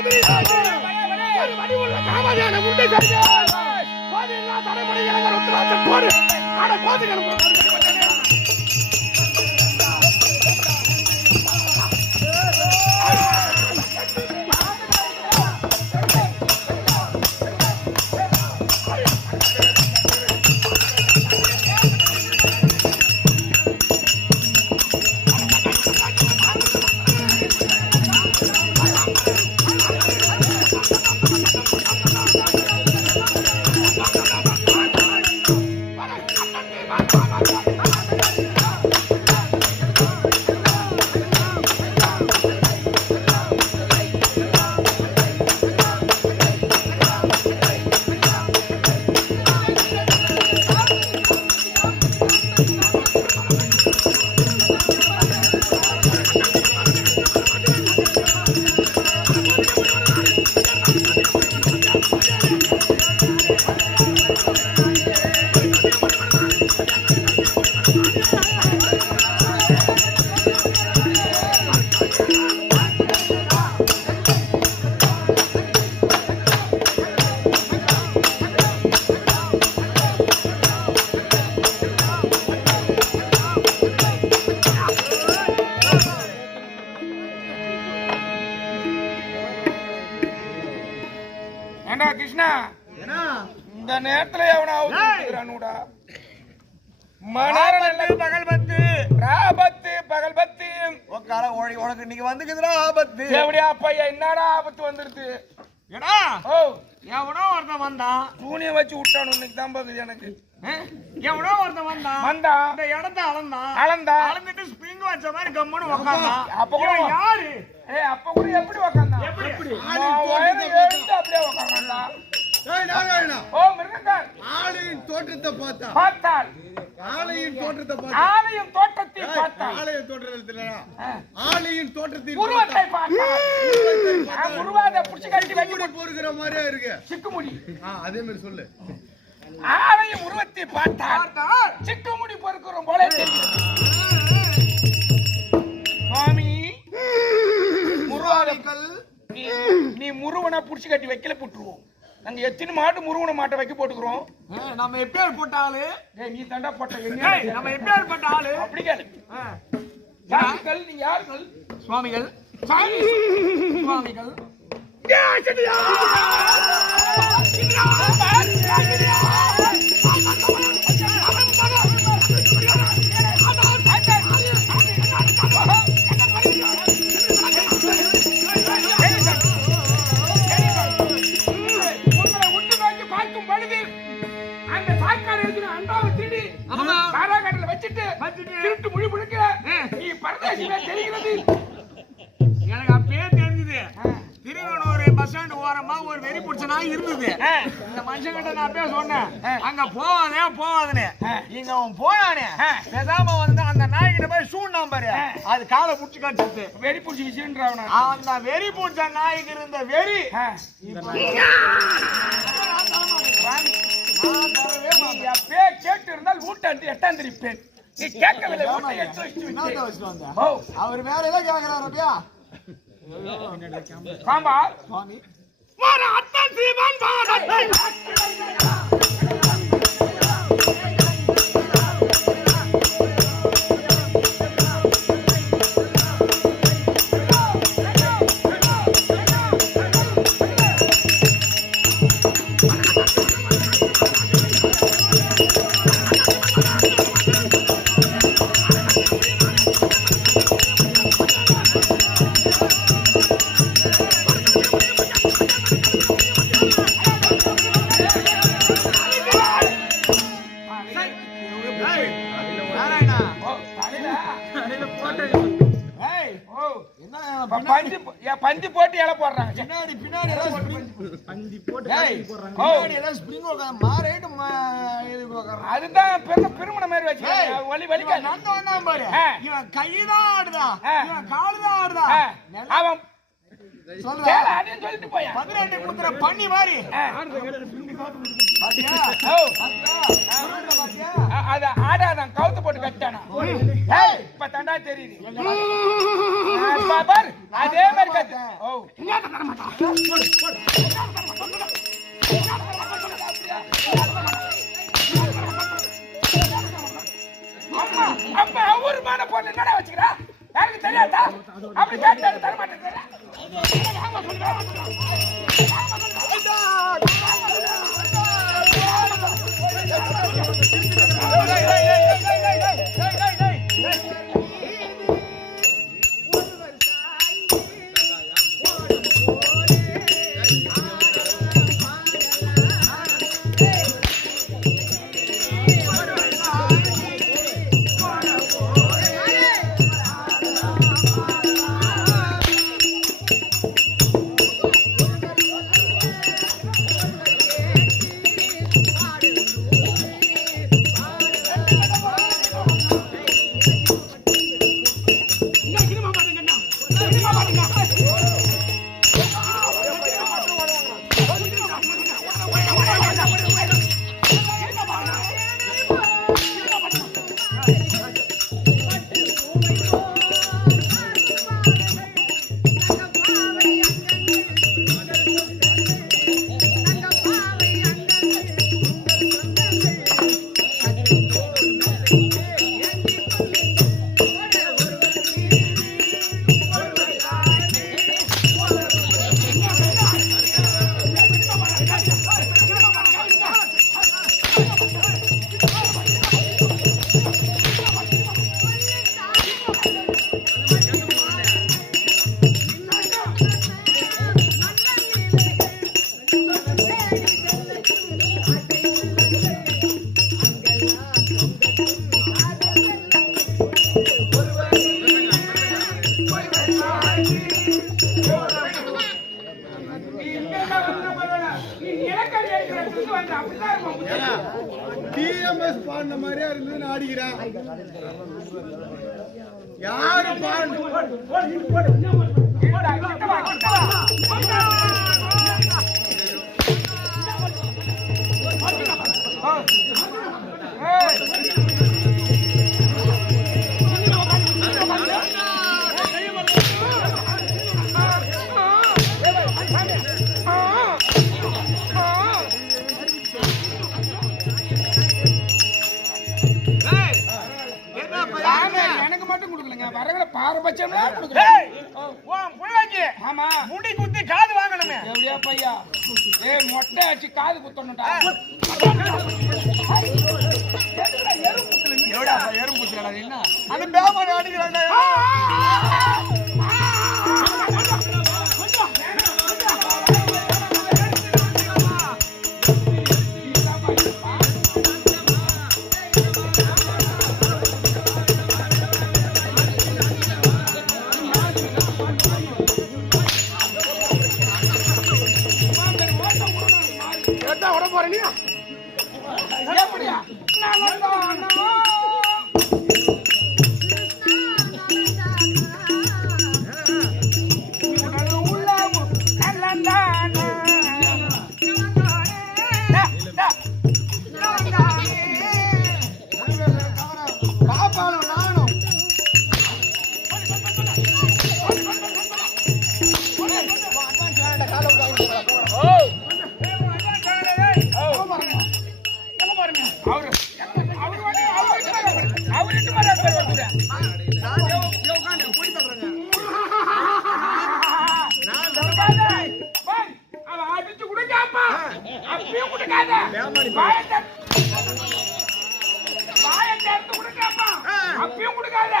ஏண்டா இந்த நேரத்துல எவனாவது மணார நல்ல பகல் பத்து ராபத்து பகல் பத்து உக்கார உனக்கு உனக்கு இன்னைக்கு வந்துக்குதுடா ஆபத்து எப்படியா பையா என்னடா ஆபத்து வந்துருது? ஏடா ஓ. எவனோ ஒருத்தன் வந்தான். தூணிய வச்சு விட்டானு இன்னைக்கு தான் பாக்குது எனக்கு? எவனோ ஒருத்தன் வந்தான். வந்தா? இந்த இடத்த அளந்தான். அளந்தா? அளந்துட்டு ஸ்ப்ரிங் வச்ச மாதிரி கம்முன்னு உக்காந்தான். அப்ப கூட யாரு? ஏய் அப்ப கூட எப்படி உக்காந்தான்? எப்படி? அப்படியே உக்காந்தா ஓ மிருகங்கள். ஆலையின் தோற்றத்தை பார்த்தா. பார்த்தால். ஆலையின் தோற்றத்தை பார்த்தா. ஆலயம் தோட்டத்தை பார்த்தால். ஆலய தோற்றத்தில். ஆலையின் தோற்றத்தில் உருவத்தை பார்த்தால். ஆ, உருவாத புடிச்சு கட்டி மூடி போடுகிற மாதிரியா இருக்கு? சிக்குமுடி. அதே மாதிரி சொல்லு. ஆலயம் உருவத்தை பார்த்தால் சிக்குமுடி பொறுக்கிறோம் போல. சுவாமி முருவாதங்கள் நீ நீ முருவனை புடிச்சு கட்டி வைக்கல போட்டுருவோம். நாங்க எத்தனை மாட்டு முருவனை மாட்டை வைக்க போட்டுக்கிறோம்? நம்ம எப்பேர் போட்ட ஆளு? நீ தண்டா போட்ட என்ன? நம்ம எப்பேர் போட்ட ஆளு? அப்படி கேளு. யார்கள் நீ யார்கள் சுவாமிகள். சாமி. சுவாமிகள். இந்த மனுஷன் கிட்ட நான் அப்பயே சொன்னேன். அங்க போவாதே போவாதுன்னு. இங்க அவன் போனானே. பேசாம வந்து அந்த நாய் கிட்ட போய் சூழ்னா பாரு. அது காலை புடிச்சு காட்டுச்சு வெறி பிடிச்சி விசின்றாவன அந்த வெறி பிடிச்ச நாய்க்கு இருந்த வெறி. அப்பே கேட்டு இருந்தால் ஊட்டாண்டு எட்டாந்திருப்பேன் நீ கேட்கவில்லை அவர் வேற ஏதோ கேக்குறாரு அப்படியா அதுதான் பெருமை பெருமண மாதிரி வச்சு ஏய், ஒலி வலிக்காது நடந்து வந்தான் பாரு. இவன் கைதான் ஆடுதான் ஆ. இவன் காலுதான் அவன் சொல்லிட்டு போயா. பதினெட்டு குத்துற பண்ணி மாதிரி. அத ஆடாதான் கவுத்து போட்டு கட்டானா இப்ப தண்டா தெரியுது. அதே மாதிரி கத்து. ஓ. அம்மா அம்மா அவருமான பொண்ணு என்னடா வச்சுக்கிறா யாருக்கு தெரியாதா அப்படி கேட்டாரு தர மாட்டேங்கிறா டிஎம்எஸ் பாடின மாதிரியா இருந்ததுன்னு ஆடிக்கிறேன். யாரு பாடு? கொடுக்கலங்க வரவங்கள பாரபட்சம்லாம் கொடுக்குறேன் உன் புள்ளைக்கு ஆமா. முடி குத்தி காது வாங்கணுமே. எப்படியா பையா? ஏ மொட்டை அடிச்சு காது குத்தணும்டா. எவ்வளோ எறும்பு குத்துறடா என்ன? அந்த பேமன் அடிக்கிறான்டா. அப்பயும் கொடுக்காத.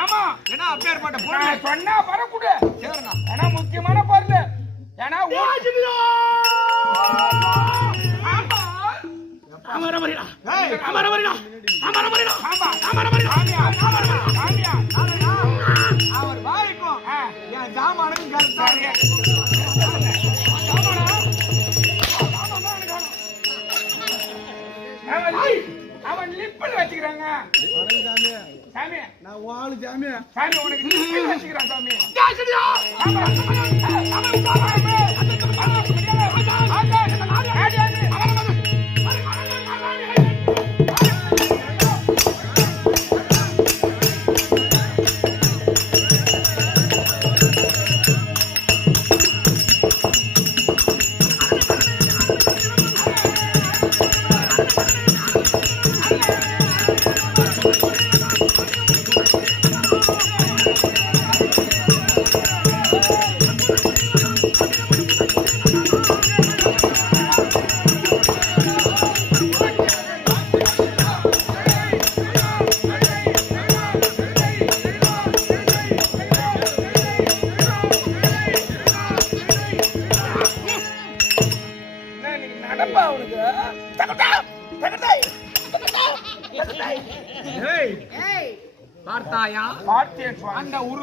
ஆமா. என்ன அப்பேற்பட்ட நான் சொன்னா வரக்கூடு சரிண்ணா. ஏன்னா முக்கியமான பொருள். ஏன்னா ஏய், அவர் வாய்க்கும் என் ஜாமானுக்கும் சாமி. நான் வாழு சாமி சாமி உனக்கு சாமி.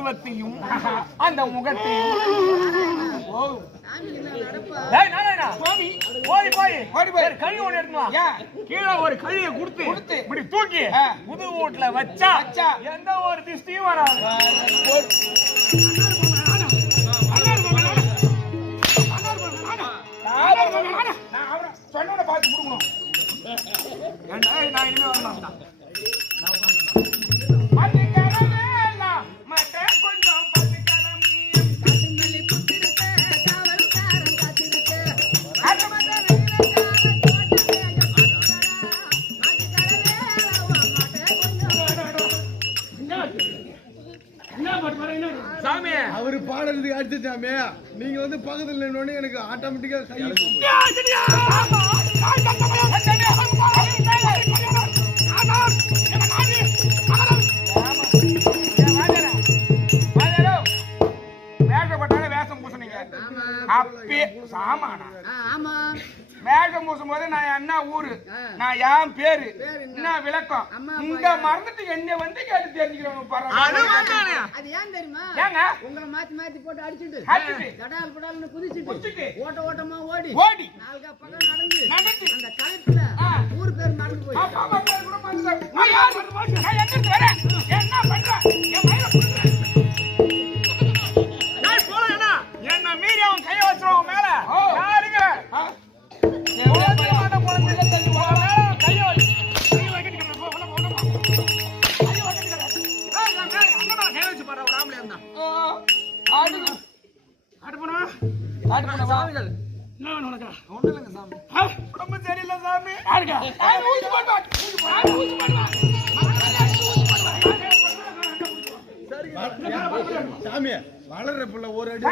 உருவத்தையும் அந்த முகத்தையும். ஒரு கழியை கொடுத்து. இப்படி தூக்கி. புது வீட்டுல வச்சா. எந்த ஒரு திஷ்டியும் வராது சொன்னவனை பார்த்து கொடுக்கணும். நான் இனிமே சாமி அவரு பாடுறதுக்கு அடிச்ச சாமி நீங்க வந்து பக்கத்துல நின்னோடனே எனக்கு ஆட்டோமேட்டிக்கா வேஷம் பூசுனீங்க. அப்பே சாமானா ஆமா. வேஷம் பூசும் போது நான் என்ன ஊரு. நான் என் பேரு. என்ன? விளக்கம்? இந்த மறந்துட்டு என்ன வந்து கேட்டு தெரிஞ்சுக்கிறவங்க அது ஏன் தெரியுமா? ஏங்க? உங்களை மாத்தி மாத்தி போட்டு அடிச்சுட்டு. கடால் படால்னு குதிச்சுட்டு. ஓட்ட ஓட்டமா ஓடி. ஓடி. நாலுகா பக்கம் நடந்து. நடந்து. அந்த கழுத்துல ஆ. ஊர் பேர் மறந்து போய்? என்ன பண்றேன்? என் மயிலை சாமி வளர்ற புள்ள ஒரு அடி